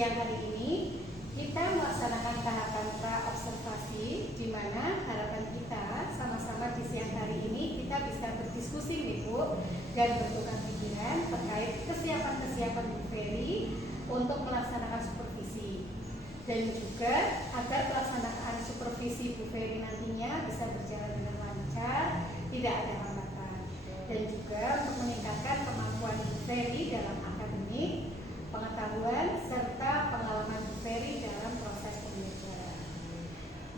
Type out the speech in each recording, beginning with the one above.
siang hari ini kita melaksanakan tahapan pra-observasi, di mana harapan kita sama-sama di siang hari ini kita bisa berdiskusi nih Bu, dan bertukar pikiran terkait kesiapan-kesiapan Bu Ferry untuk melaksanakan supervisi, dan juga agar pelaksanaan supervisi Bu Ferry nantinya bisa berjalan dengan lancar, tidak ada hambatan, dan juga untuk meningkatkan kemampuan Bu Ferry dalam akademik, pengetahuan, serta pengalaman Bu Ferry dalam proses pembelajaran.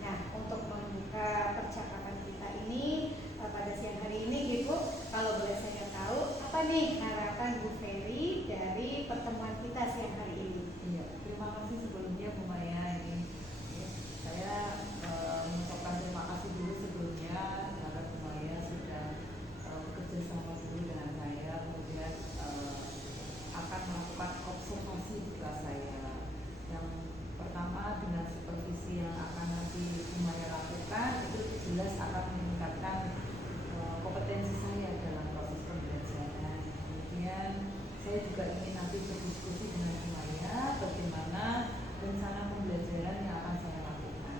Nah, untuk membuka percakapan kita ini pada siang hari ini, Ibu, kalau boleh saya tahu, apa nih harapan Bu Ferry dari pertemuan kita siang hari ini? Iya, terima kasih sebelumnya Bu Maya. Ini saya mengucapkan terima kasih dulu sebelumnya karena Bu Maya sudah bekerja sama dulu dengan saya, kemudian akan melakukan observasi di kelas saya. Yang pertama dengan supervisi yang akan nanti Bu Maya lakukan itu jelas akan meningkatkan kompetensi saya dalam proses pembelajaran. Kemudian saya juga ingin nanti berdiskusi dengan Bu Maya bagaimana rencana pembelajaran yang akan saya lakukan.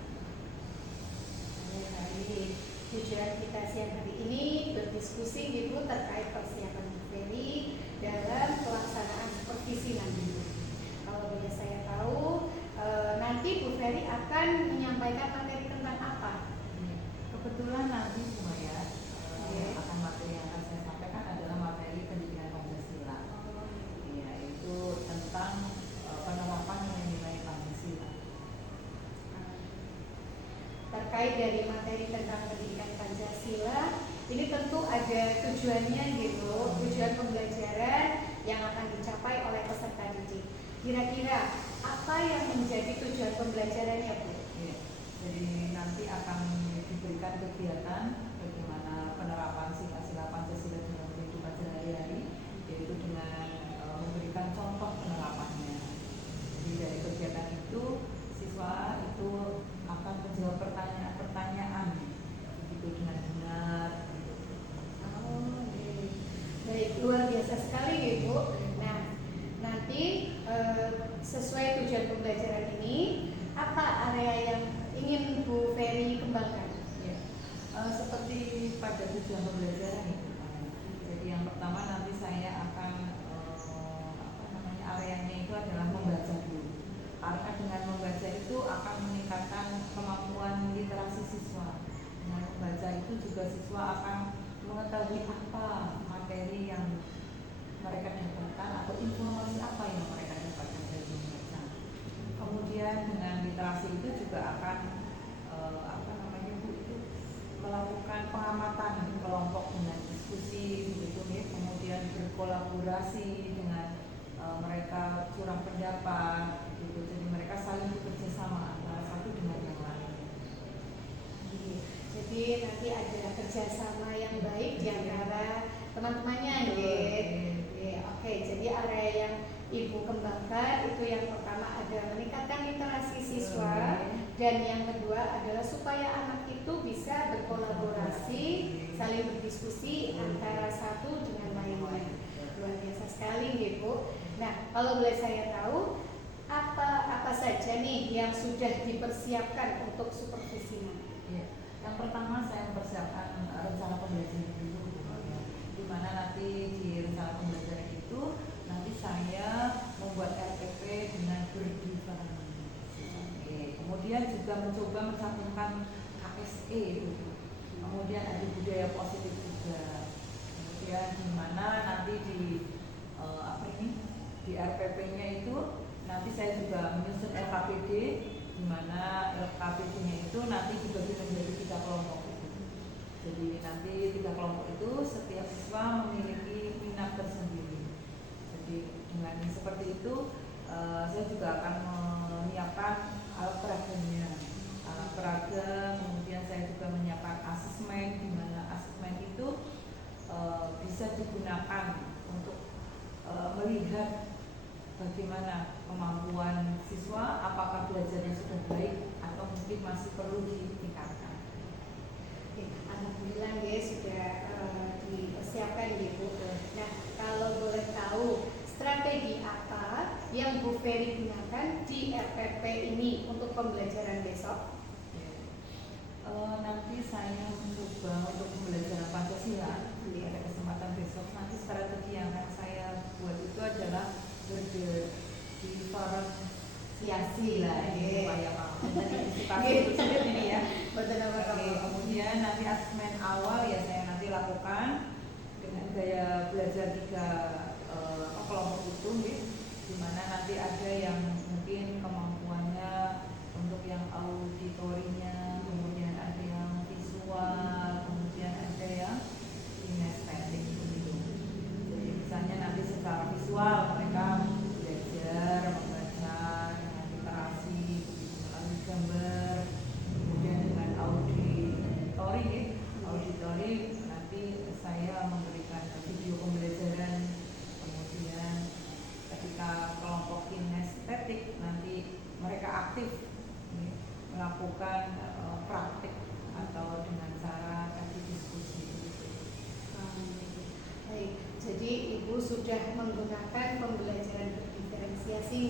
Hari tujuan kita siang hari ini berdiskusi Ibu terkait persiapan Bu Ferry dalam pelaksanaan supervisi nanti. Kalau boleh saya tahu, nanti Bu Ferry akan menyampaikan materi tentang apa? Kebetulan nanti Bu Maya akan materi yang akan saya sampaikan adalah materi pendidikan Pancasila. Yaitu tentang penerapan nilai-nilai Pancasila. Terkait dari materi tentang pendidikan Pancasila, ini tentu ada tujuannya gitu, tujuan pembelajaran yang akan dicapai oleh peserta didik. Kira-kira apa yang menjadi tujuan pembelajarannya, Bu? Ya, jadi nanti akan diberikan kegiatan bagaimana penerapan sila-sila Pancasila dalam kehidupan sehari-hari, yaitu dengan memberikan contoh penerapannya. Jadi dari kegiatan itu siswa itu akan menjawab pertanyaan-pertanyaan begitu dengan benar. Baik, luar biasa sekali ya Bu. Nah, nanti sesuai tujuan pembelajaran ini, apa area yang ingin Bu Ferry kembangkan? Ya, seperti pada tujuan pembelajaran itu. Jadi yang pertama nanti saya akan areanya itu adalah membaca dulu. Karena dengan membaca itu akan meningkatkan kemampuan literasi siswa. Dengan membaca itu juga siswa akan mengetahui apa materi yang mereka dapatkan atau informasi apa yang mereka dapatkan dari membaca. Kemudian dengan literasi itu juga akan melakukan pengamatan kelompok dengan diskusi begitu ya, kemudian berkolaborasi dengan mereka curang pendapat gitu. Jadi mereka saling bekerja sama antara satu dengan yang lain. Jadi nanti ada kerjasama yang baik di antara teman-temannya, Oke, jadi area yang Ibu kembangkan itu yang pertama adalah meningkatkan literasi siswa, dan yang kedua adalah supaya anak itu bisa berkolaborasi, saling berdiskusi antara satu dengan lainnya. Luar biasa sekali, Bu. Nah, kalau boleh saya tahu, apa saja nih yang sudah dipersiapkan untuk supervisinya? Ya, yang pertama saya mempersiapkan rencana pembelajaran dulu, di mana nanti di rencana pembelajaran itu nanti saya membuat RPP dengan berdiferensiasi. Kemudian juga mencoba mencantumkan KSE, kemudian ada budaya positif juga. Kemudian di mana nanti di di RPP-nya itu nanti saya juga menyusun LKPD, di mana LKPD-nya itu nanti dibagi menjadi 3 kelompok itu. Jadi nanti 3 kelompok itu setiap siswa memiliki minat tersendiri. Jadi dengan seperti itu saya juga akan menyiapkan alat peragamnya, kemudian saya juga menyiapkan asesmen, di mana asesmen itu bisa digunakan untuk melihat bagaimana kemampuan siswa, apakah belajarnya sudah baik atau mungkin masih perlu ditingkatkan. Alhamdulillah ya sudah dipersiapkan Bu. Nah, kalau boleh tahu strategi apa yang Bu Ferry gunakan SFPP ini untuk pembelajaran besok? Nanti saya mencoba untuk pembelajaran Pancasila pada kesempatan besok. Nanti strategi yang akan saya buat itu adalah berdiferensiasi lah, supaya antisipasi sulit ini ya. Betul. Kemudian nanti asesmen awal ya saya nanti lakukan dengan gaya belajar 3 kelompok utuh, di mana nanti ada yang mungkin kemampuannya untuk yang auditorinya, kemudian ada yang visual, kemudian ada yang kinestetik begitu. Jadi misalnya nanti secara visual mereka belajar membaca dengan literasi melalui gambar, kemudian dengan auditori nanti saya memberikan video pembelajaran, kemudian ketika kelompok kinestetik nanti mereka aktif melakukan praktik atau dengan cara tadi diskusi. Baik, jadi Ibu sudah menggunakan pembelajaran berdiferensiasi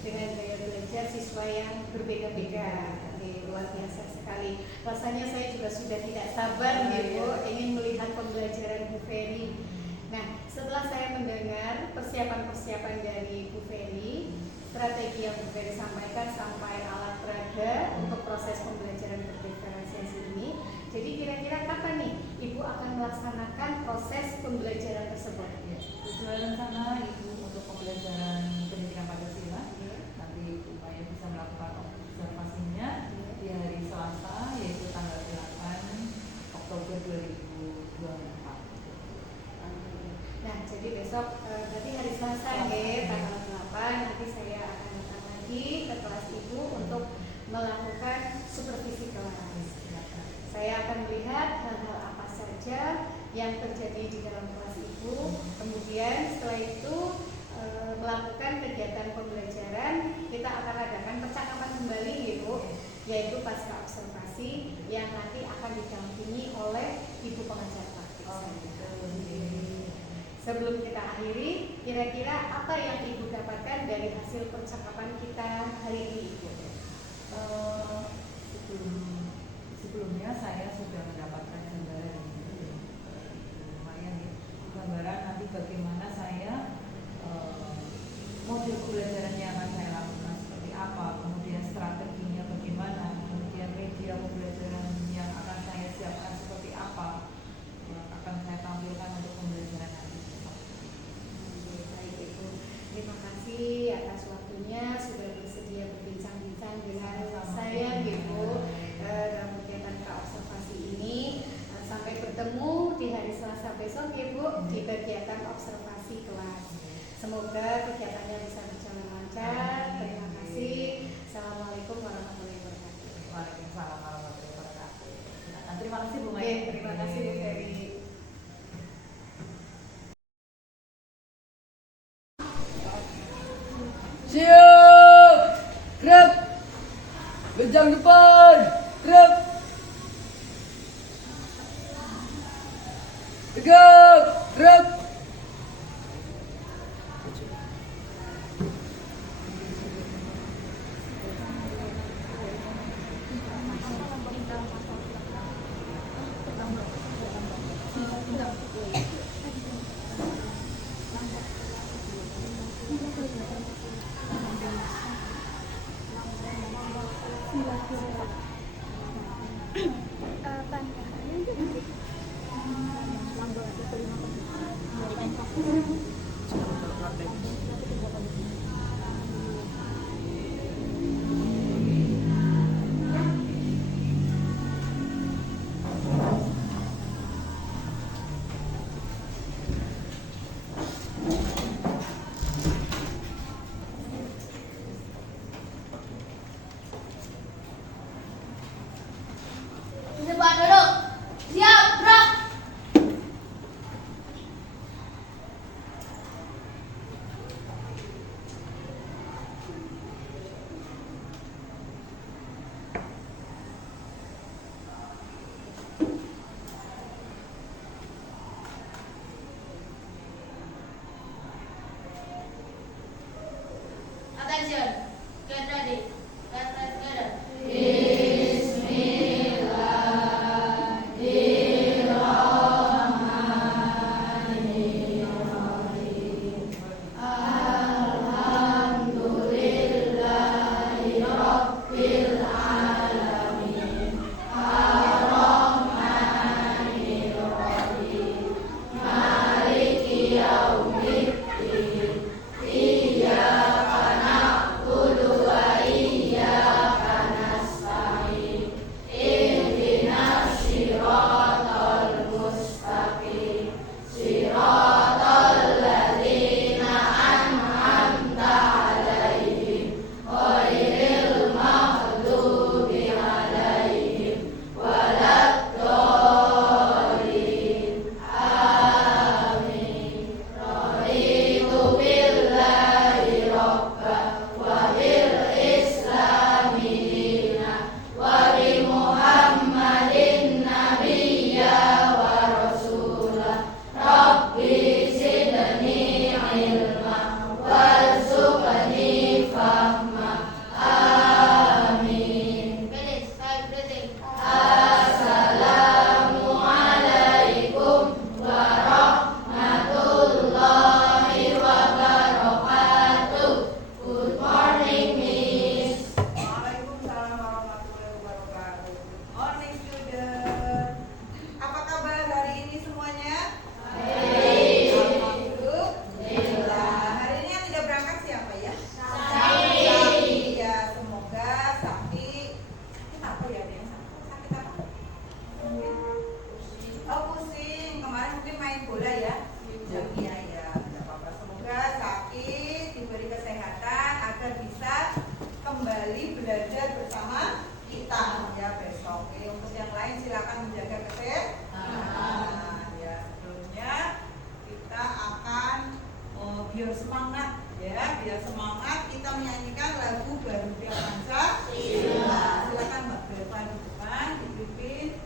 dengan gaya belajar siswa yang berbeda-beda. Luar biasa sekali. Rasanya saya juga sudah tidak sabar Bu, ingin melihat pembelajaran Bu Ferry. Nah, setelah saya mendengar persiapan-persiapan dari Bu Ferry, strategi yang Bu Ferry sampaikan sampai alat peraga untuk proses pembelajaran berdiferensiasi ini, jadi kira-kira kapan nih Ibu akan melaksanakan proses pembelajaran tersebut? Sesuai rencana Ibu untuk pembelajaran pendidikan Pancasila, nanti upaya bisa melakukan observasinya di hari Selasa, yaitu tanggal 8 Oktober 2024. Nah, jadi besok berarti hari Selasa tanggal 8 nanti saya akan datang lagi ke kelas Ibu untuk melakukan supervisi kelas. Saya akan melihat hal-hal apa saja yang terjadi di dalam kelas Ibu. Kemudian setelah itu melakukan kegiatan pembelajaran, kita akan adakan percakapan kembali Ibu, yaitu pasca observasi yang nanti akan didampingi oleh Ibu pengajar praktik. Sebelum kita akhiri, kira-kira apa yang Ibu dapatkan dari hasil percakapan kita hari ini Ibu? Sebelumnya saya sudah mendapatkan gambaran, lumayan ya, gambaran nanti bagaimana saya model pembelajaran yang akan saya lakukan seperti apa, kemudian strateginya bagaimana, kemudian media pembelajaran yang akan saya siapkan seperti apa, yang akan saya tampilkan untuk pembelajaran nanti. Baik Ibu, terima kasih atas waktunya sudah bersedia berbincang-bincang dengan saya Ibu dalam kegiatan praobservasi ini. Sampai bertemu di hari Selasa besok Ibu di kegiatan observasi kelas. Semoga kegiatannya bisa berjalan lancar. Terima kasih. Assalamualaikum warahmatullahi wabarakatuh. Waalaikumsalam warahmatullahi wabarakatuh. Terima kasih Bu Maya. Terima kasih Bu Ferry. Siap, gerak, bejang depan, gerak, tegak, gerak. Cepat duduk. Siap, gerak. belajar bersama kita ya besok. Oke, untuk yang lain silakan menjaga kesehatan. Ya, sebelumnya kita akan biar semangat ya, biar semangat kita menyanyikan lagu Garuda Pancasila. Silakan Mbak Belva di depan dipimpin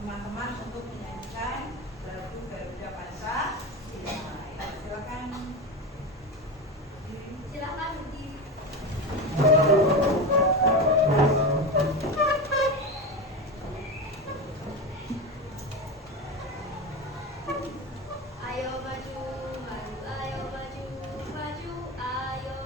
teman-teman untuk menyanyikan lagu Garuda Pancasila. Ya, silakan. Silakan berdiri. Ayo maju, maju, ayo maju, maju, ayo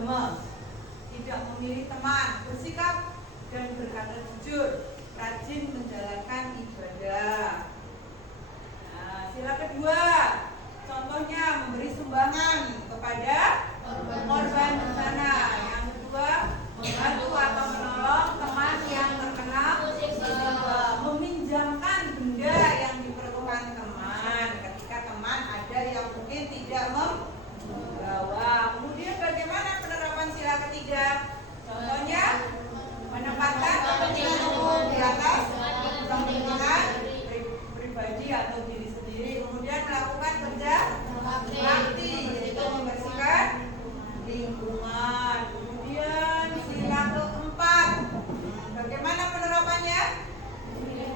agama, tidak memilih teman, bersikap dan berkata jujur, rajin menjalankan ibadah. Nah, sila kedua, contohnya memberi sumbangan kepada korban bencana. Yang kedua, membantu atau menolong teman yang terkena musibah, meminjamkan benda yang diperlukan teman ketika teman ada yang mungkin tidak membawa. Kemudian bagaimana penerapan sila ketiga? Contohnya menempatkan kepentingan umum di atas kepentingan pribadi atau diri sendiri. Kemudian melakukan kerja bakti, yaitu membersihkan lingkungan. Kemudian sila keempat, bagaimana penerapannya? Ya,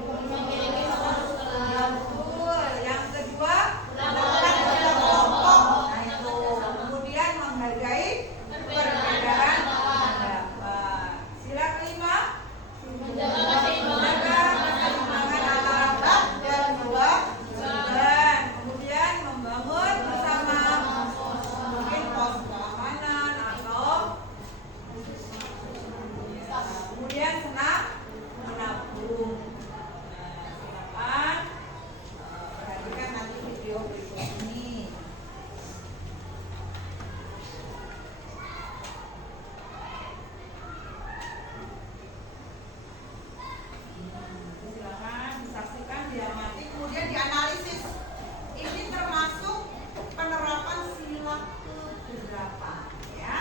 betul. Yang kedua, melakukan kerja kelompok. Nah, itu. Kemudian menghargai perbedaan pendapat. Sila kelima, menjaga keseimbangan antara hak dan kewajiban. Kemudian membangun bersama, mungkin pos keamanan atau kemudian senam menabung. Nah, silakan perhatikan nanti video berikut ini. Silakan disaksikan, diamati, kemudian dianalisis. Ini termasuk penerapan sila keberapa, ya?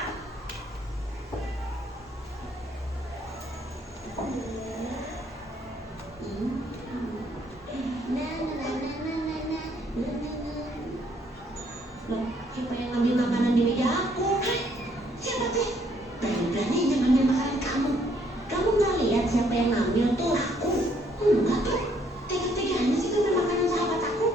Loh, siapa yang ngambil makanan di meja aku? Siapa tuh? Berani-beraninya ngambil makanan kamu. Kamu nggak lihat siapa yang ngambil tuh? Aku. Enggak tuh. Tega-teganya sih ngambil makanan sahabat aku.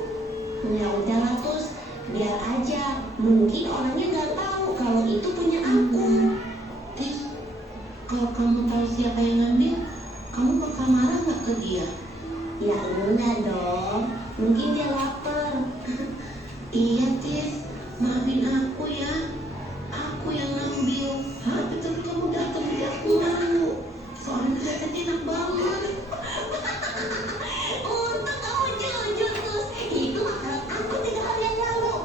Ya udahlah terus, biar aja. Mungkin orangnya nggak tahu kalau itu punya aku. Tis, kalau kamu tahu siapa yang ngambil, kamu bakal marah nggak ke dia? Ya enggak dong. Mungkin dia lapar. Iya Tis, maafin aku ya. Aku yang ngambil. Hah, betul kamu datang di aku malu. Soalnya kelihatannya enak banget. Untung kamu jujur terus. Itu makanan aku 3 hari yang lalu.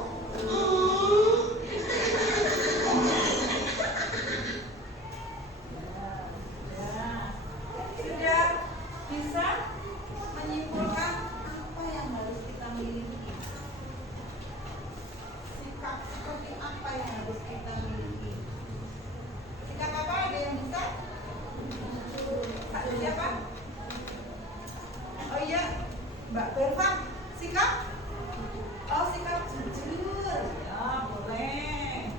Oh. Sudah bisa menyimpulkan apa yang harus kita miliki? Sikap seperti apa yang harus kita miliki? Sikap apa? Ada yang bisa? Ada siapa? Oh iya, Mbak Berva. Sikap? Oh, sikap jujur. Ya, boleh.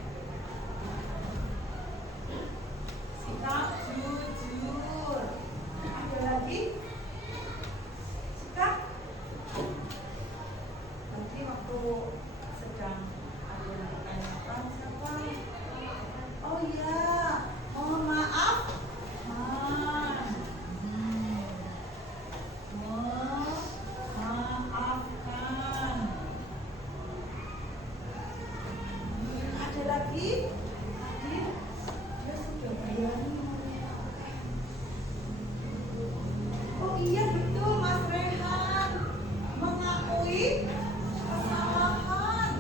Sikap jujur. Ada lagi? Sikap? Nanti waktu sedang ada yang ditanyakan siapa? Oh iya, mohon maaf. Memaafkan. Ada lagi? Tadi dia sudah bayari. Oh iya betul Mas Rehan, mengakui kesalahan.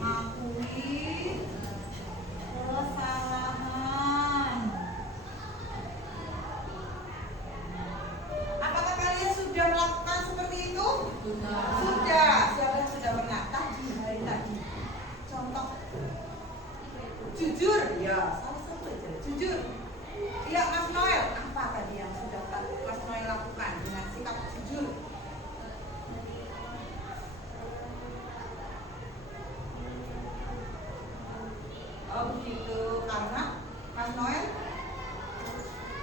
Mengakui kesalahan. Apakah kalian sudah melakukan seperti itu? Sudah. Siapa yang sudah pernah? Tadi, hari tadi. Contoh. Jujur. Ya, salah satu aja. Jujur. Iya, Mas Noel. Apa tadi yang sudah Mas Noel lakukan dengan sikap jujur? Oh begitu. Karena Mas Noel?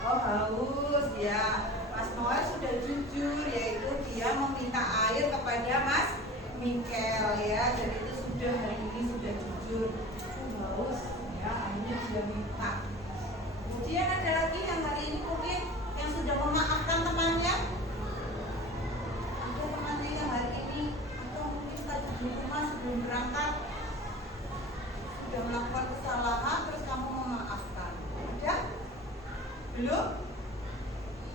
Oh haus ya. Mas Noel sudah jujur, yaitu dia meminta air kepada Mas Mikel ya. Jadi itu sudah hari ini sudah jujur. Haus ya, akhirnya sudah minta. Kemudian ada lagi yang hari ini mungkin yang sudah memaafkan temannya. Ada temannya yang hari ini atau mungkin tadi di rumah sebelum berangkat Belum?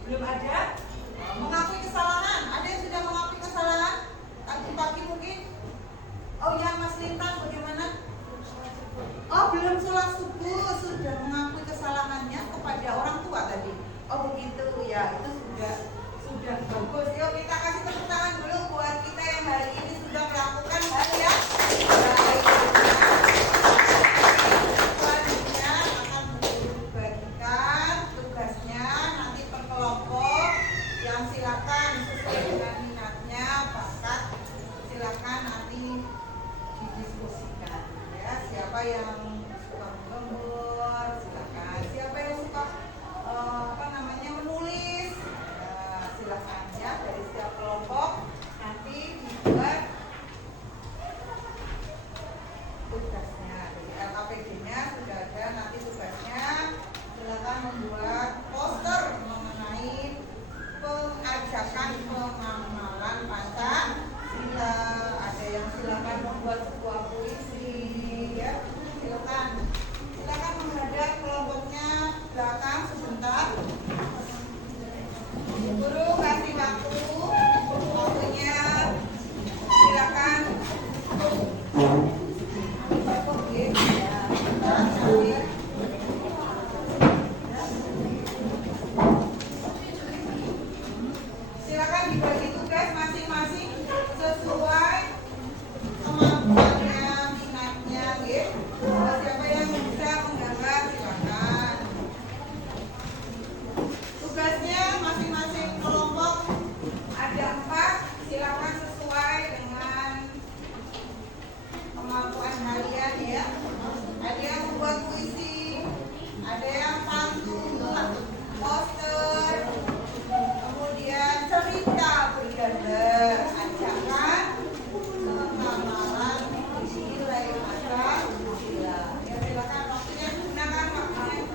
Belum ada? Mengakui kesalahan. Ada yang sudah mengakui kesalahan? Tadi pagi mungkin? Oh ya, Mas Lintang bagaimana? Oh, belum sholat subuh, sudah mengakui kesalahannya kepada orang tua tadi. Oh begitu ya, itu sudah bagus. Yuk kita kasih tepuk tangan dulu buat kita yang hari ini sudah melakukan hal yang baik. Selanjutnya akan dibagikan tugasnya nanti per kelompok, yang silakan sesuai dengan minatnya, bakat, silakan nanti didiskusikan ya. Siapa yang suka menggambar silakan, siapa yang suka menulis silakan ya. Dari setiap kelompok nanti dibuat tugasnya. Jadi LKPD-nya sudah ada, nanti tugasnya silakan membuat poster mengenai pengajakan pengamalan Pancasila. Ada yang silakan membuat sebuah puisi ya. Silakan menghadap kelompoknya belakang sebentar. Guru kasih waktunya, silakan. Oke, ya, kita sambil. Silakan dibagi tugas masing-masing sesuai kemampuannya, minatnya, gitu. Siapa yang bisa menggambar silakan. Tugasnya masing-masing kelompok ada 4, silakan sesuai dengan kemampuan kalian ya. Ada yang membuat puisi, ada yang pantun, poster, kemudian cerita bergambar, ajakan pengamalan nilai Pancasila. Ya silakan waktunya, gunakan waktunya.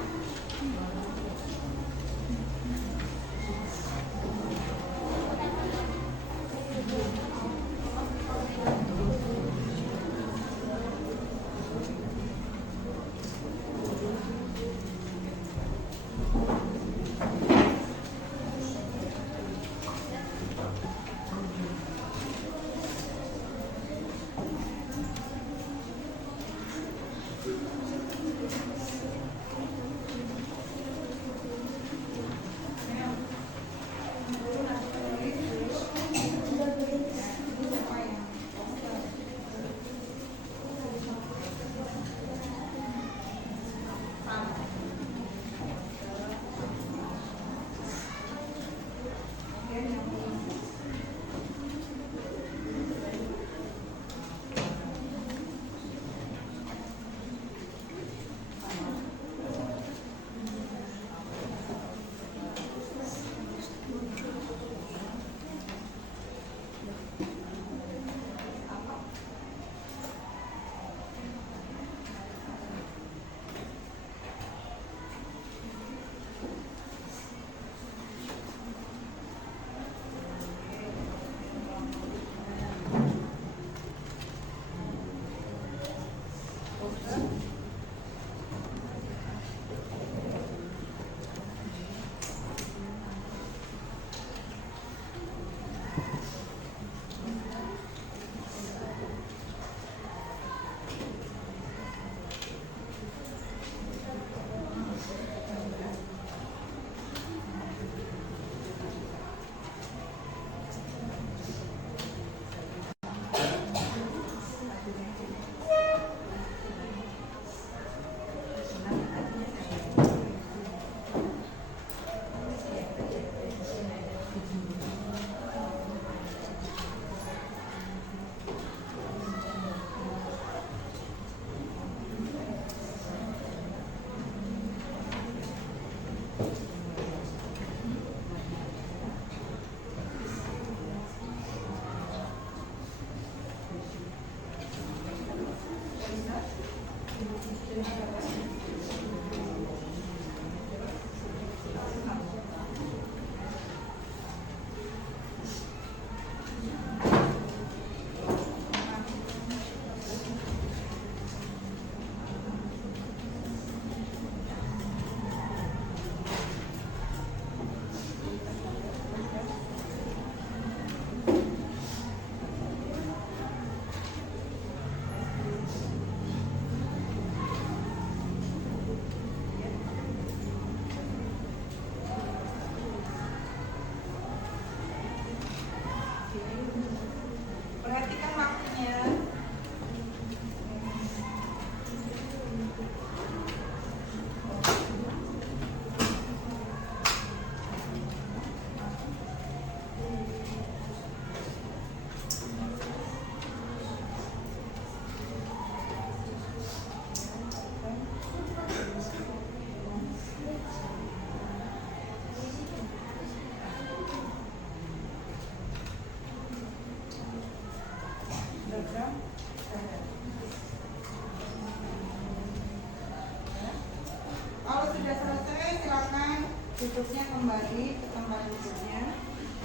Berikutnya kembali ke tempat duduknya.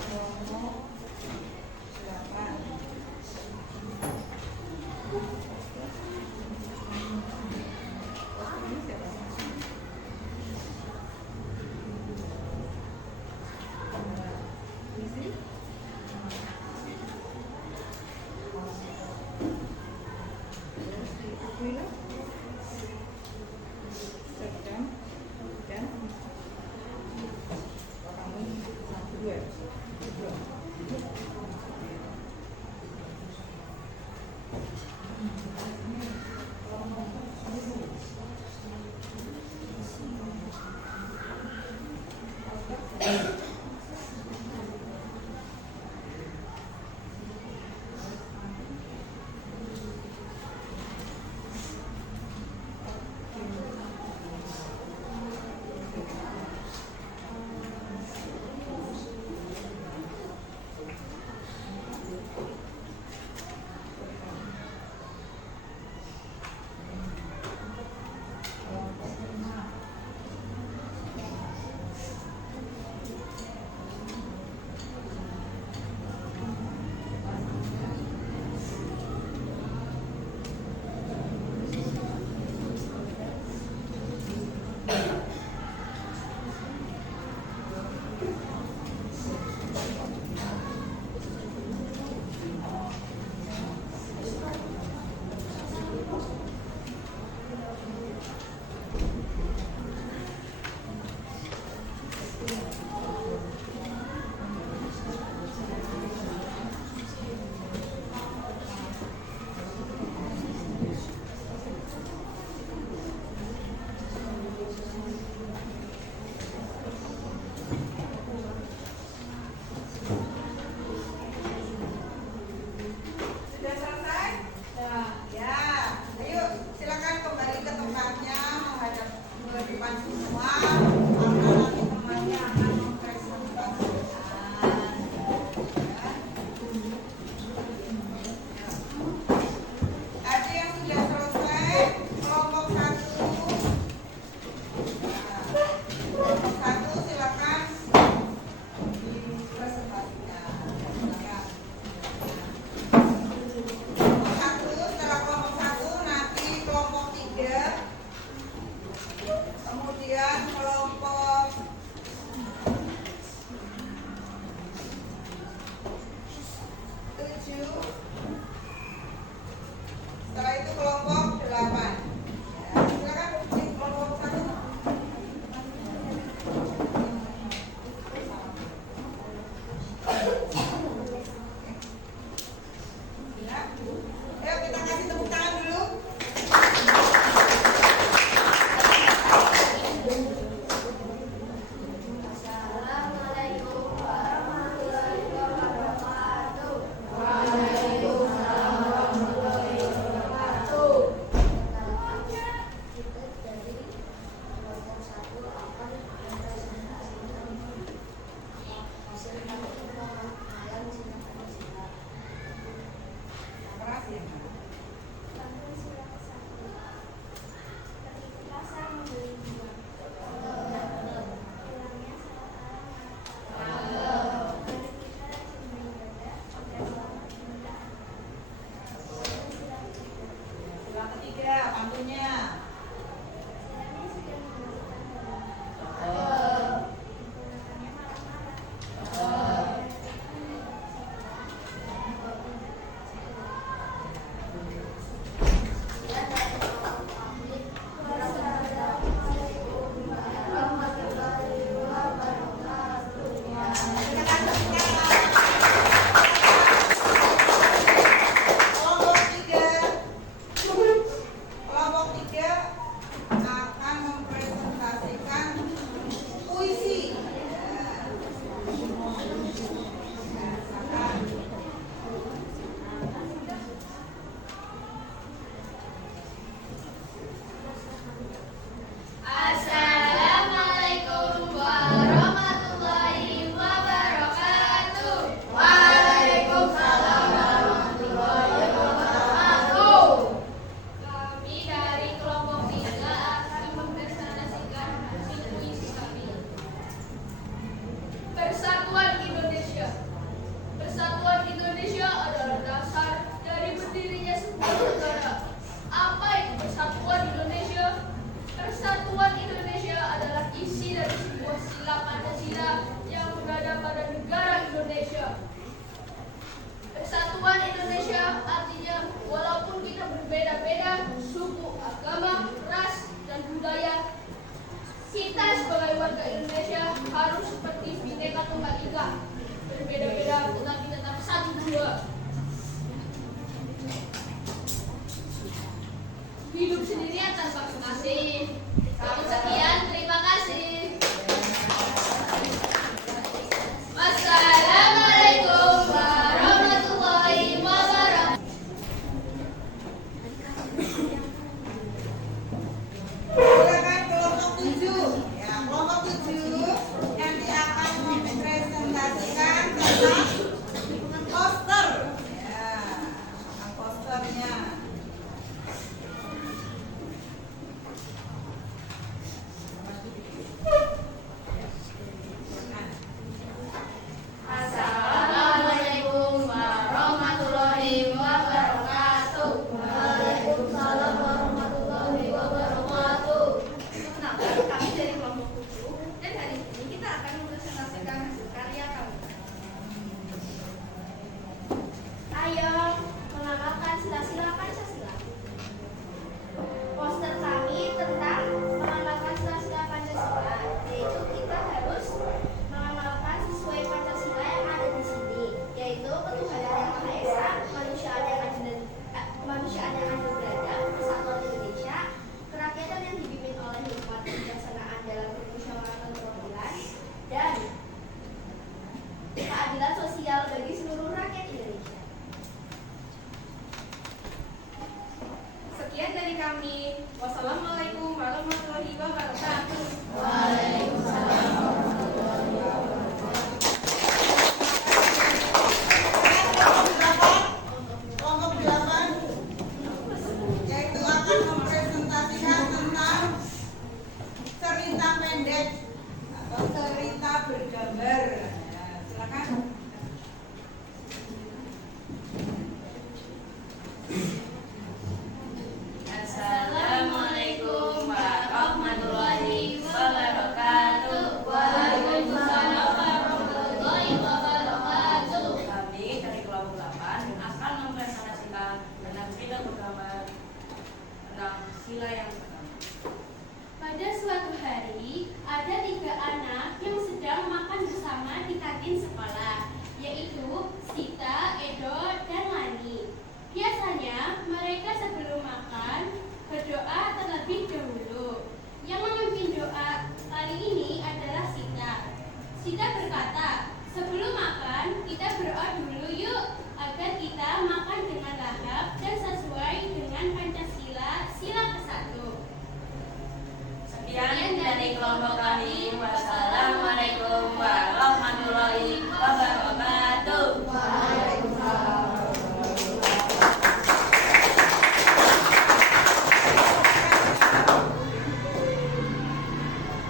Kelompok silakan. Sudah selesai? Ya. Ayo silakan kembali ke tempatnya menghadap ke depan semua. Karena nanti temannya akan mempresentasikan. Ada yang sudah selesai? Kelompok 1. Kelompok 1 silakan dipresentasikan. Silakan. Kelompok 1, setelah kelompok 1 nanti kelompok 3, kemudian kelompok 7, setelah itu kelompok 8. Ya, silakan di kelompok 1. Ya. Ayo kita kasih tepuk tangan dulu. Assalamualaikum warahmatullahi wabarakatuh. Kita dari kelompok 1 akan mempresentasikan hasil penelitian. Kalian silakan disimak. Keras ya. Ketika saya membeli buah, pulangnya salah alamat. Mari kita rajin beribadah agar selamat di dunia. Sila ketiga, pantunnya. Saya sudah menggunakan dalam digunakannya malam-malam. Kelompok 3 sendiri atas waktu kasih. Sekian, terima kasih. Wassalamualaikum warahmatullahi wabarakatuh. Silakan kelompok 7. Ya, kelompok 7 nanti akan mempresentasikan tentang poster. Ya, tentang posternya. Assalamualaikum warahmatullahi wabarakatuh. Waalaikumsalam warahmatullahi wabarakatuh. Perkenalkan, kami dari kelompok 7 dan hari ini kita akan mempresentasikan hasil karya kami. Ayo mengamalkan sila-sila Pancasila. Poster kami tentang mengamalkan sila-sila Pancasila, yaitu kita harus mengamalkan sesuai Pancasila yang ada di sini, yaitu ketuhanan yang Maha Esa, kemanusiaan yang adil beradab, persatuan Indonesia, kerakyatan yang dipimpin oleh hikmat kebijaksanaan dalam permusyawaratan perwakilan, dan keadilan sosial bagi seluruh rakyat Indonesia. Sekian dari kami. Wassalamualaikum warahmatullahi wabarakatuh. Waalaikumsalam warahmatullahi wabarakatuh. Kelompok 8 yaitu akan mempresentasikan tentang cerita pendek atau cerita bergambar. Ya, silakan. Assalamualaikum warahmatullahi wabarakatuh. Waalaikumsalam warahmatullahi wabarakatuh. Kami dari kelompok 8 akan mempresentasikan tentang cerita bergambar tentang sila yang pertama. Pada suatu hari, ada 3 anak yang sedang makan bersama di kantin sekolah, yaitu Sita, Edo, dan Lani. Biasanya, mereka sebelum makan berdoa terlebih dahulu. Yang memimpin doa kali ini adalah Sita. Sita berkata, sebelum makan, kita berdoa dulu yuk, agar kita makan dengan lahap dan sesuai dengan Pancasila, sila ke-1. Sekian dari kelompok kami. Wassalamualaikum warahmatullahi wabarakatuh.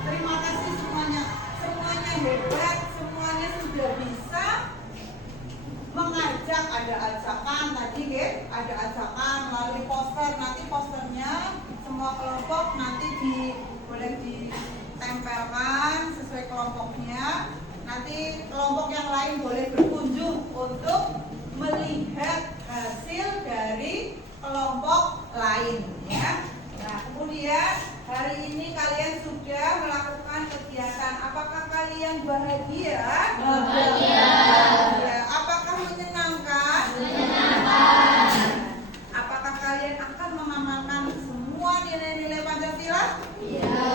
Terima kasih semuanya. Semuanya hebat, semuanya sudah bisa mengajak. Ada ajakan tadi, ada ajakan melalui poster. Nanti posternya semua kelompok nanti boleh ditempelkan sesuai kelompoknya. Nanti kelompok yang lain boleh berkunjung untuk melihat hasil dari kelompok lain, ya. Nah, kemudian hari ini kalian sudah melakukan kegiatan. Apakah kalian bahagia? Bahagia. Ya. Apakah menyenangkan? Menyenangkan. Apakah kalian akan mengamalkan semua nilai-nilai Pancasila? Iya.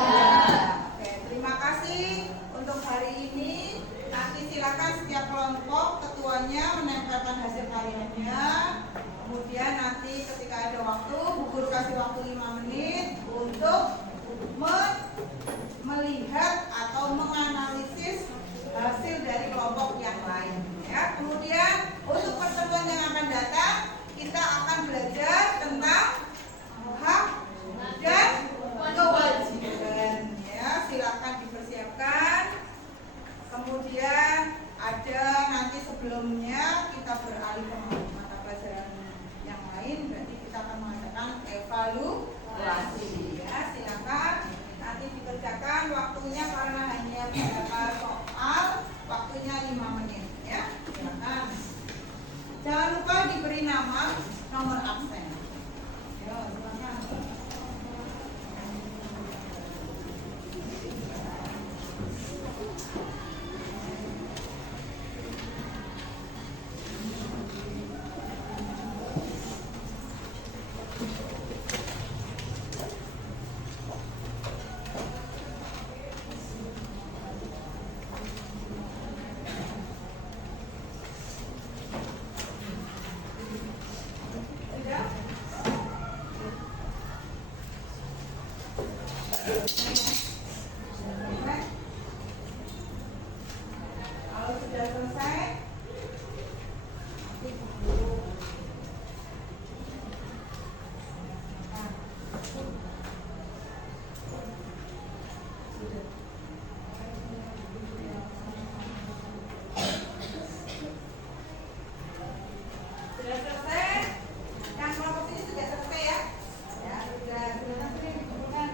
Oke, terima kasih untuk hari ini. Nanti silakan setiap kelompok ketuanya menempelkan hasil karyanya. Kemudian nanti ketika ada waktu, Bu Guru kasih waktu 5 menit untuk melihat atau menganalisis hasil dari kelompok yang lain. Ya. Kemudian untuk pertemuan yang akan datang, kita akan belajar tentang hak dan kewajiban. Ya, silakan dipersiapkan. Kemudian ada nanti sebelumnya kita beralih ke mata pelajaran yang lain, berarti kita akan mengadakan evaluasi. Ya, silakan nanti dikerjakan waktunya karena hanya beberapa soal, waktunya 5 menit. Ya, silakan. Jangan lupa diberi nama, nomor absen. Yo, silakan. Selesai? Kalau sudah selesai, nanti dulu. Sudah selesai? Yang kelompok ini sudah selesai ya? Ya sudah nanti dikumpulkan.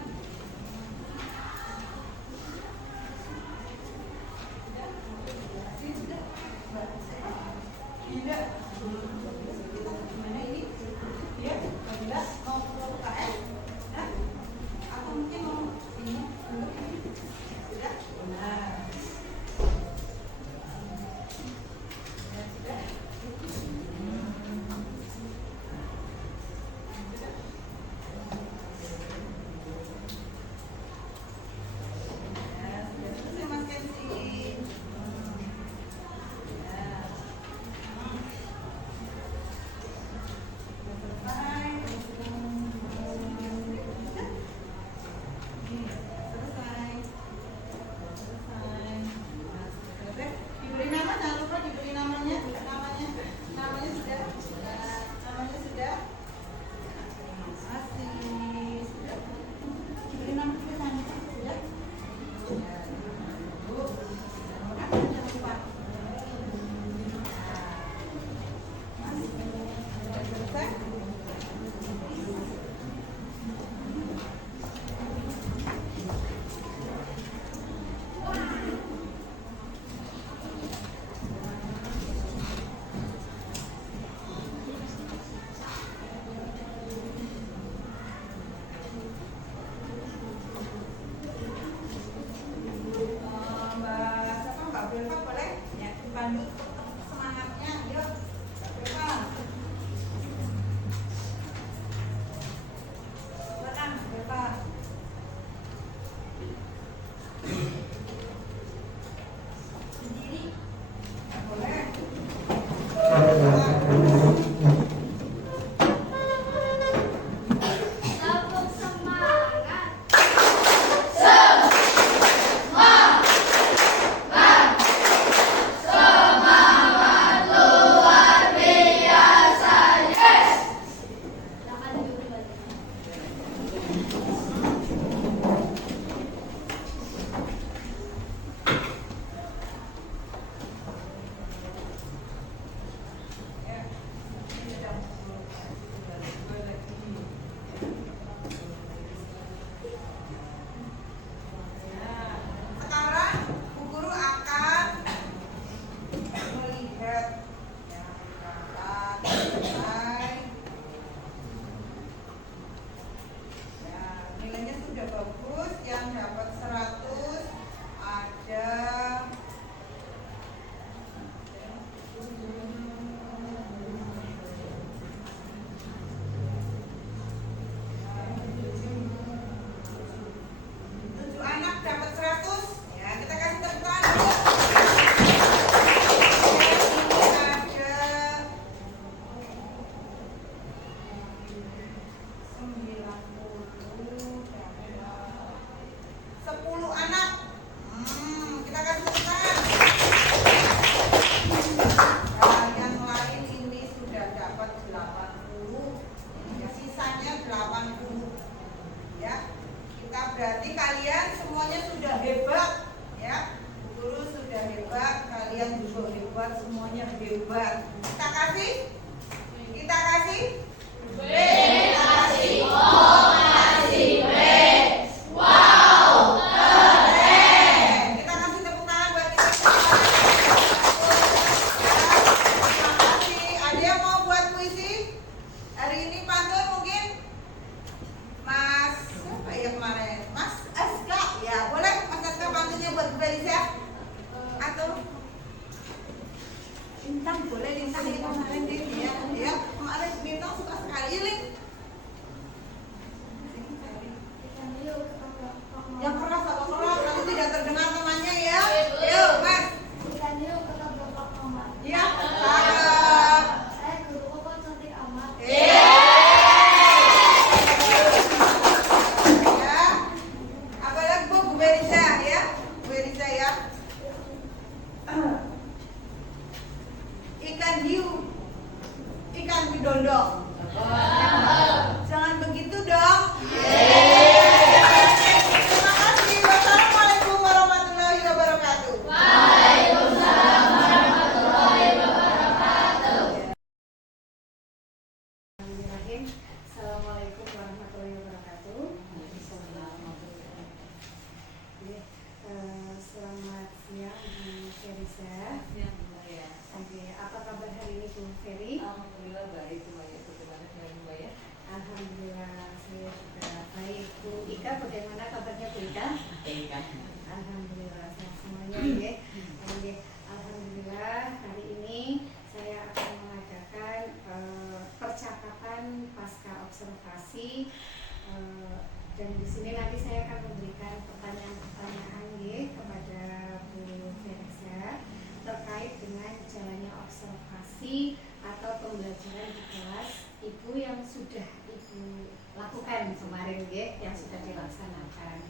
Dan di sini nanti saya akan memberikan pertanyaan-pertanyaan kepada Bu Versa terkait dengan jalannya observasi atau pembelajaran di kelas Ibu yang sudah Ibu lakukan kemarin yang sudah dilaksanakan.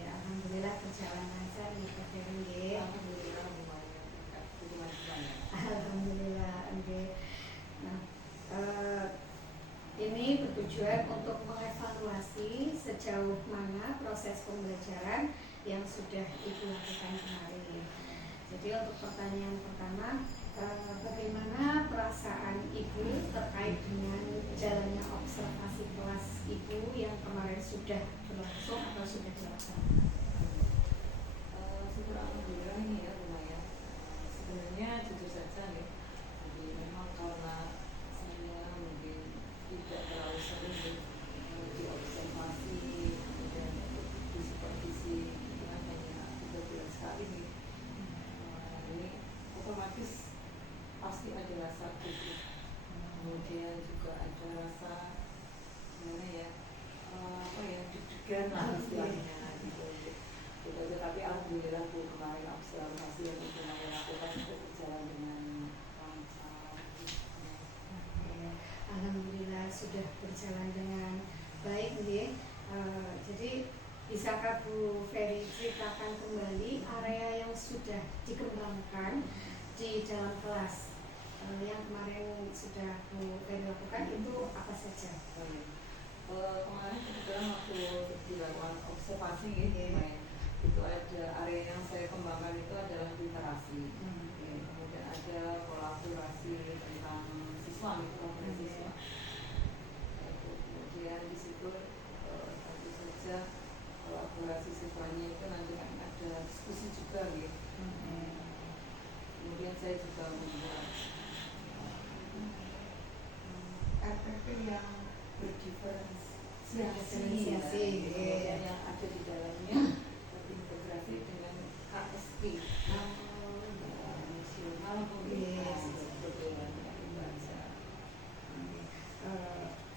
Alhamdulillah berjalan lancar Ibu Versa. Alhamdulillah lumayan banyak. Alhamdulillah. Nah, ini bertujuan untuk mengevaluasi sejauh mana proses pembelajaran yang sudah Ibu lakukan kemarin. Jadi untuk pertanyaan pertama, bagaimana perasaan Ibu terkait dengan jalannya observasi kelas Ibu yang kemarin sudah berlangsung atau sudah dilaksanakan? Syukur alhamdulillah ini ya lumayan. Sebenarnya jujur saja nih, jadi memang karena saya mungkin tidak terlalu sering diobservasi dan di supervisi hanya 3 bulan sekali nih. Ini otomatis pasti ada rasa gugup, kemudian juga ada rasa gimana ya, deg-degan lah istilahnya gitu. Tapi alhamdulillah Bu, kemarin observasi yang Ibu lakukan itu berjalan dengan lancar. Alhamdulillah sudah berjalan dengan baik jadi bisakah Bu Ferry ceritakan kembali area yang sudah dikembangkan di dalam kelas yang kemarin sudah Bu Ferry lakukan itu apa saja? Kemarin kebetulan waktu dilakukan observasi kemarin, itu ada area yang saya kembangkan itu adalah literasi. Kemudian ada kolaborasi tentang siswa, kolaborasi siswa. Kemudian di situ tentu saja kolaborasi siswanya itu nanti kan ada diskusi juga gitu. Kemudian saya juga membuat RPP yang berdiferensiasi yang ada di dalamnya terintegrasi dengan KSP nasional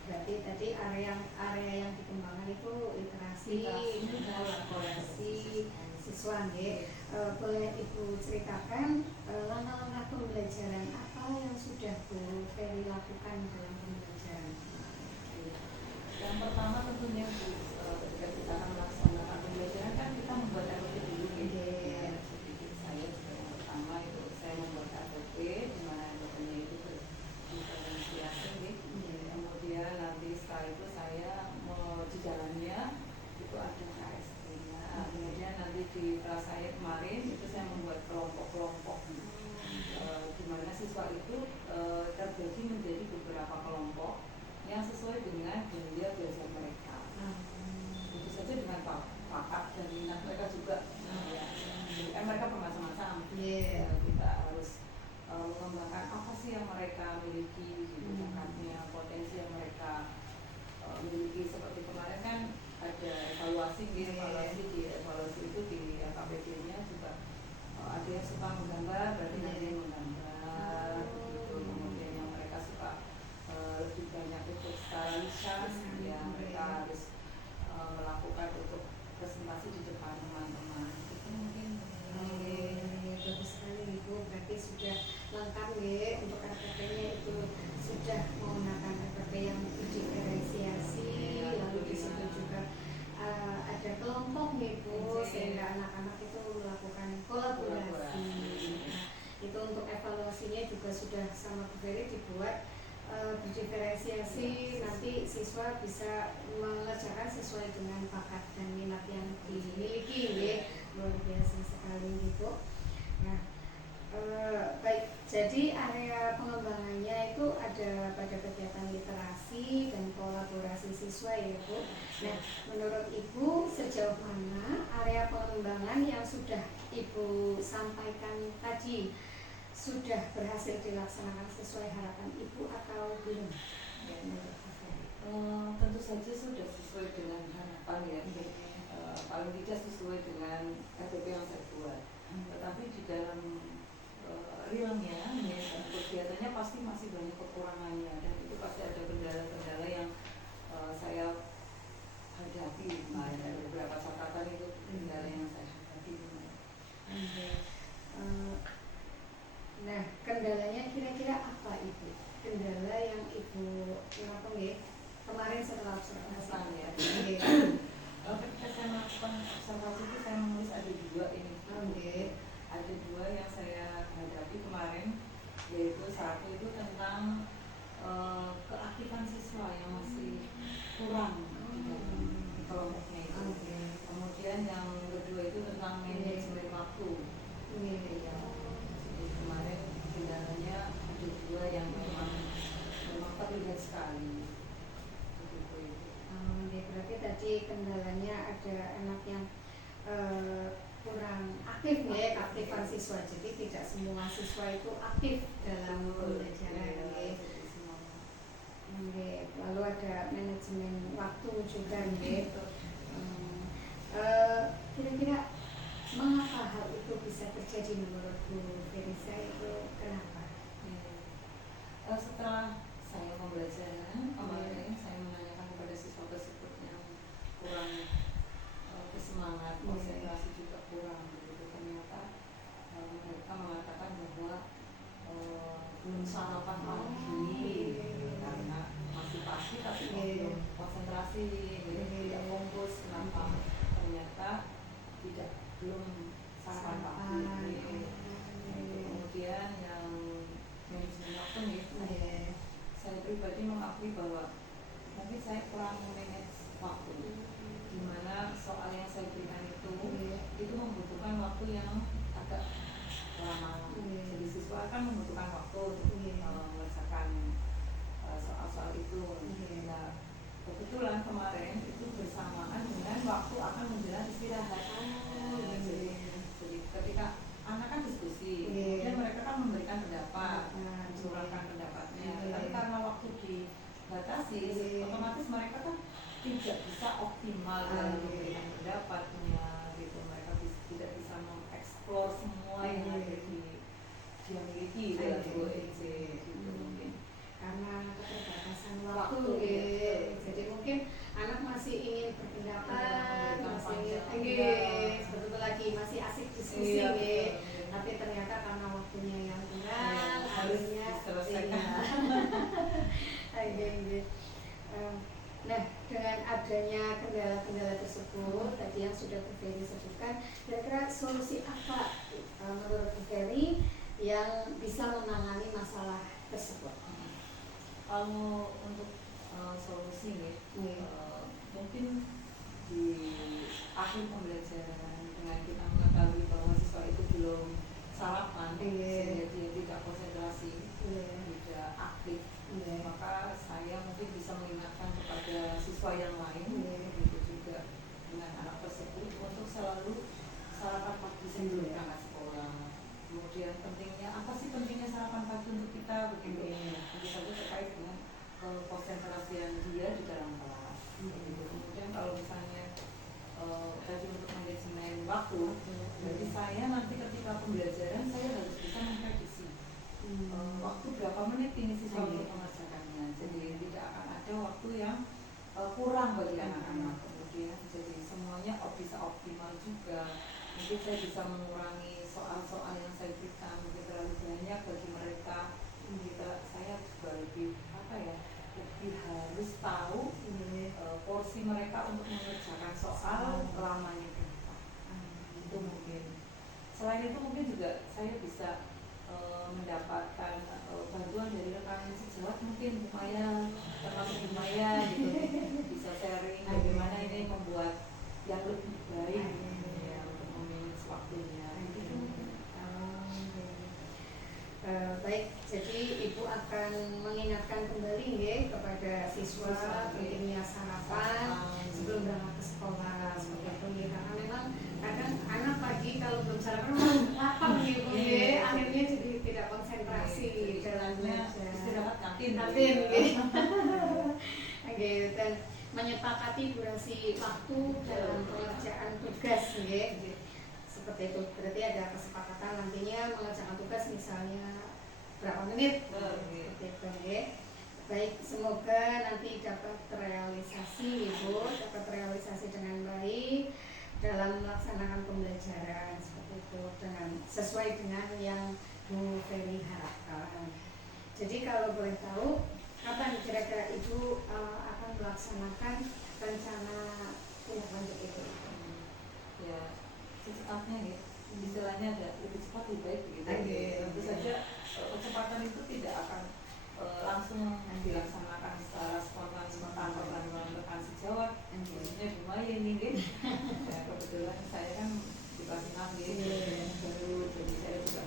berarti tadi area yang dikembangkan itu literasi, kolaborasi siswa. Boleh Ibu ceritakan langkah-langkah pembelajaran apa yang sudah Bu Ferry lakukan dalam pembelajaran? Yang pertama tentunya Bu, ketika kita akan melaksanakan pembelajaran kan kita membuat RPP dulu Jadi saya juga yang pertama itu saya membuat RPP di mana RPP-nya itu berdiferensiasi. Kemudian nanti setelah itu saya mau di dalamnya itu ada KSP-nya. Kemudian nanti di kelas saya kemarin itu saya membuat kelompok-kelompok di mana siswa itu terbagi menjadi beberapa kelompok yang sesuai dengan gaya belajar mereka. Tentu saja dengan bakat dan minat mereka juga. Mereka bermacam-macam. Kita harus mengembangkan apa sih yang mereka miliki, bakatnya, potensi yang mereka miliki. Seperti kemarin kan ada evaluasi di evaluasi itu di KPD-nya juga ada yang suka menggambar, berarti nanti menggambar gitu. Kemudian yang mereka suka lebih banyak untuk secara lisan, mereka harus melakukan untuk presentasi di depan teman-teman. Itu mungkin bagus sekali Ibu, berarti sudah lengkap untuk RPP-nya itu sudah menggunakan RPP yang diferensiasi, lalu di situ juga ada kelompok Bu, sehingga anak-anak itu melakukan kolaborasi. Itu untuk evaluasinya juga sudah sama Bu Ferry dibuat berdiferensiasi, nanti siswa bisa mengerjakan sesuai dengan bakat dan minat yang dimiliki. Luar biasa sekali Bu. Nah, baik, jadi area pengembangannya itu ada pada kegiatan literasi dan kolaborasi siswa Bu. Nah, menurut Ibu sejauh mana area pengembangan yang sudah Ibu sampaikan tadi sudah berhasil dilaksanakan sesuai harapan Ibu atau belum? Tentu saja sudah sesuai dengan harapan paling tidak sesuai dengan RPP yang saya buat. Tetapi di dalam realnya, kegiatannya pasti masih banyak kekurangannya dan itu pasti ada kendala-kendala yang saya hadapi ada anak yang kurang aktif ya, keaktifan siswa. Jadi tidak semua siswa itu aktif dalam pembelajaran ya. Lalu ada manajemen waktu juga ya. Kira-kira mengapa hal itu bisa terjadi menurut Bu Verisa itu kenapa? Setelah saya pembelajaran kemarin, saya menanyakan kepada siswa tersebut yang kurang bersemangat, konsentrasi juga kurang. Begitu ternyata mereka mengatakan bahwa belum sarapan lagi karena masih pagi tapi belum konsentrasi, jadi tidak fokus. Kenapa? Ternyata belum sarapan pagi. Kemudian yang manajemen waktu nih, saya pribadi mengakui bahwa mungkin saya kurang memanage waktu, di mana soal yang saya berikan itu membutuhkan waktu yang agak lama. Jadi siswa kan membutuhkan waktu untuk mengerjakan soal-soal itu. Nah, kebetulan kemarin itu bersamaan dengan waktu akan menjelang istirahat. Jadi ketika anak kan diskusi, kemudian mereka kan memberikan pendapat, mencurahkan pendapatnya. Tapi karena waktu dibatasi, otomatis mereka kan tidak bisa optimal dalam memberikan pendapatnya, gitu. Mereka tidak bisa mengeksplor semua yang ada dia miliki dalam OEC, gitu mungkin. Karena keterbatasan waktu jadi mungkin anak masih ingin berpendapat, masih ingin betul lagi masih asik diskusi tapi ternyata karena waktunya yang kurang harusnya diselesaikan. Nah, dengan adanya kendala-kendala tersebut tadi yang sudah Bu Ferry sebutkan, kira-kira solusi apa menurut Bu Ferry yang bisa menangani masalah tersebut? Kalau untuk solusi mungkin di akhir pembelajaran dengan kita mengetahui bahwa siswa itu belum sarapan sehingga dia tidak konsentrasi, tidak aktif, maka saya mungkin bisa mengingatkan kepada siswa yang lain, begitu juga dengan anak tersebut untuk selalu sarapan pagi sebelum berangkat sekolah. Kemudian pentingnya sarapan pagi untuk kita, begitu. Tentu saja terkait dengan konsentrasian dia di dalam kelas. Kemudian kalau misalnya tadi untuk manajemen waktu, jadi saya nanti ketika pembelajaran saya harus bisa memprediksi waktu berapa menit ini siswa untuk mengerjakannya. Jadi tidak akan ada waktu yang kurang bagi anak-anak. Kemudian jadi semuanya bisa optimal juga. Mungkin saya bisa mengurangi soal-soal yang saya berikan mungkin terlalu banyak bagi mereka. Saya juga lebih lebih harus tahu porsi mereka untuk mengerjakan soal lamanya berapa. Itu mungkin. Selain itu mungkin juga saya bisa mendapatkan bantuan dari rekan sejawat, mungkin lumayan, termasuk lumayan gitu, bisa sharing bagaimana ini membuat yang lebih baik untuk memanage waktunya. Baik, jadi Ibu akan mengingatkan kembali kepada siswa pentingnya sarapan sebelum berangkat ke sekolah seperti itu karena memang kadang anak pagi kalau belum sarapan lapar akhirnya jadi tidak konsentrasi dalam belajar. Istirahat kantin dan menyepakati durasi waktu dalam pengerjaan tugas seperti itu. Berarti ada kesepakatan nantinya mengerjakan tugas misalnya berapa menit seperti itu Baik, semoga nanti dapat terrealisasi Ibu, dapat terrealisasi dengan baik dalam melaksanakan pembelajaran seperti itu dengan sesuai dengan yang Bu Ferry harapkan. Jadi kalau boleh tahu kapan kira-kira Ibu akan melaksanakan rencana tindak lanjut itu? Ya, secepatnya istilahnya ada lebih cepat lebih baik begitu. Tentu saja kecepatan itu tidak akan langsung dilaksanakan secara spontan oleh rekan sejawat, khususnya di Maya ini ya, kebetulan saya kan dikasih baru, jadi saya juga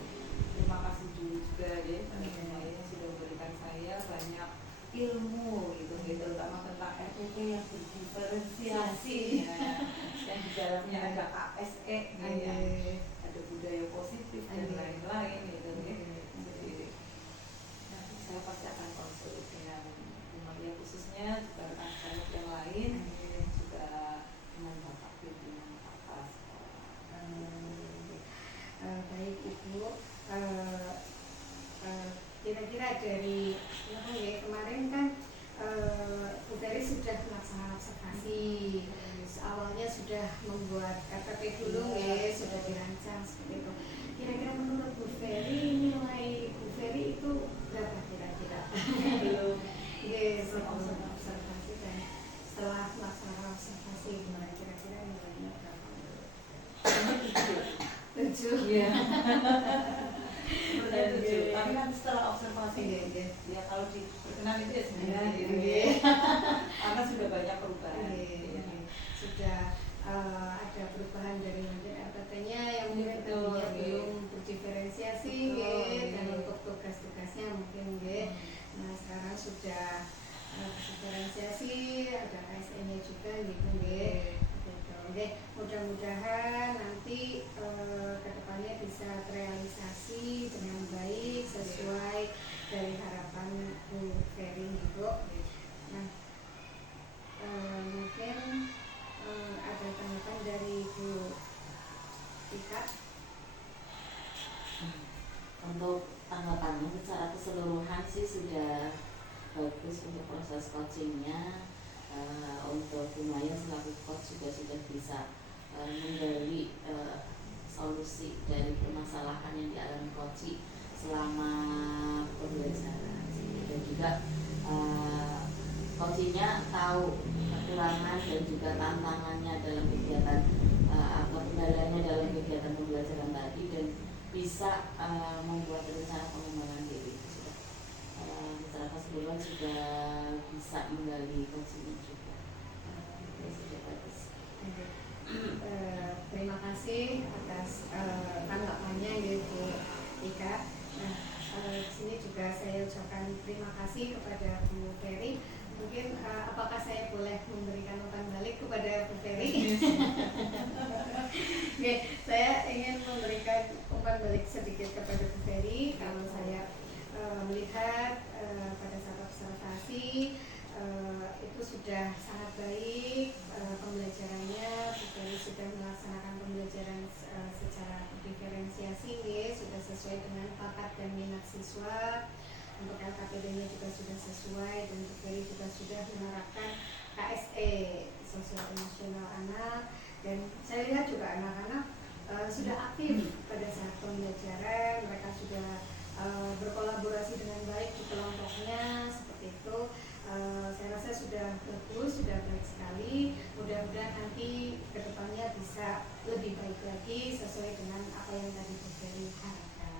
terima kasih dulu juga karena Maya yang sudah memberikan saya banyak ilmu terutama tentang RPP yang berdiferensiasi. Saya dalamnya ada KSE, ada budaya positif dan lain-lain gitu ya. Jadi nanti saya pasti akan konsul dengan Bu Maria khususnya, juga rekan yang lain juga dengan Bapak pimpinan atas. Baik Ibu, kira-kira dari kemarin kan Bu Ferry sudah melaksanakan observasi, awalnya sudah membuat KTP dulu ya, sudah dirancang seperti itu. Kira-kira menurut Bu Ferry, nilai Bu Ferry itu berapa kira-kira? Belum. Setelah observasi dan setelah melaksanakan observasi, gimana kira-kira nilainya berapa? 7. Iya. Sebenarnya 7. Tapi kan setelah observasi ya kalau diperkenan itu ya sebenarnya karena sudah banyak perubahan. Sudah ada perubahan dari mungkin RPT-nya yang mungkin tadinya belum berdiferensiasi dan untuk tugas-tugasnya mungkin nah sekarang sudah berdiferensiasi, ada KSE-nya juga gitu mudah-mudahan nanti kedepannya bisa terrealisasi dengan baik sesuai dari harapan Bu Ferry gitu. Nah mungkin ada tanggapan dari Bu Ika. Untuk tanggapannya secara keseluruhan sih sudah bagus untuk proses coachingnya. Untuk Bu Maya selaku coach juga sudah bisa menggali solusi dari permasalahan yang dialami coach selama pembelajaran, dan juga coachnya tahu kekurangan dan juga tantangannya dalam kegiatan atau kendalanya dalam kegiatan pembelajaran tadi, dan bisa membuat rencana pengembangan diri. Secara keseluruhan sudah bisa menggali coaching juga. Sudah bagus. Terima kasih atas tanggapannya Bu Ika. Nah, di sini juga saya ucapkan terima kasih kepada Bu Ferry. Mungkin apakah saya boleh memberikan umpan balik kepada Bu Ferry? Oke, saya ingin memberikan umpan balik sedikit kepada Bu Ferry. Kalau saya melihat pada saat observasi itu sudah sangat baik pembelajarannya. Bu Ferry sudah melaksanakan pembelajaran secara diferensiasi, sudah sesuai dengan bakat dan minat siswa. Untuk LKPD-nya juga sudah sesuai, dan Bu Ferry juga sudah menerapkan KSE sosial emosional anak, dan saya lihat juga anak-anak sudah aktif pada saat pembelajaran. Mereka sudah berkolaborasi dengan baik di kelompoknya seperti itu. Saya rasa sudah bagus, sudah baik sekali. Mudah-mudahan nanti kedepannya bisa lebih baik lagi sesuai dengan apa yang tadi Bu Ferry harapkan.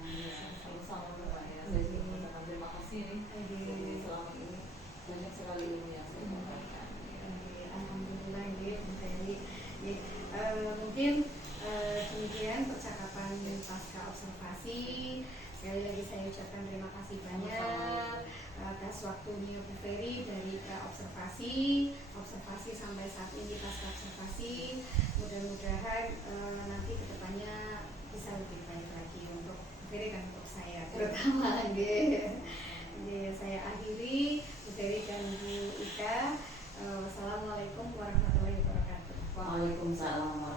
Sama-sama ya. Saya juga mengucapkan terima kasih nih. Jadi selama ini banyak sekali ilmu yang saya dapatkan. Alhamdulillah Bu Ferry. Mungkin demikian percakapan pasca observasi. Sekali lagi saya ucapkan terima kasih banyak atas waktunya Bu Ferry dari observasi sampai saat ini pasca observasi. Mudah-mudahan nanti kedepannya bisa lebih baik lagi untuk Bu Ferry dan untuk saya terutama. Saya akhiri Bu Ferry dan Bu Ika. Wassalamualaikum warahmatullahi wabarakatuh. Waalaikumsalam.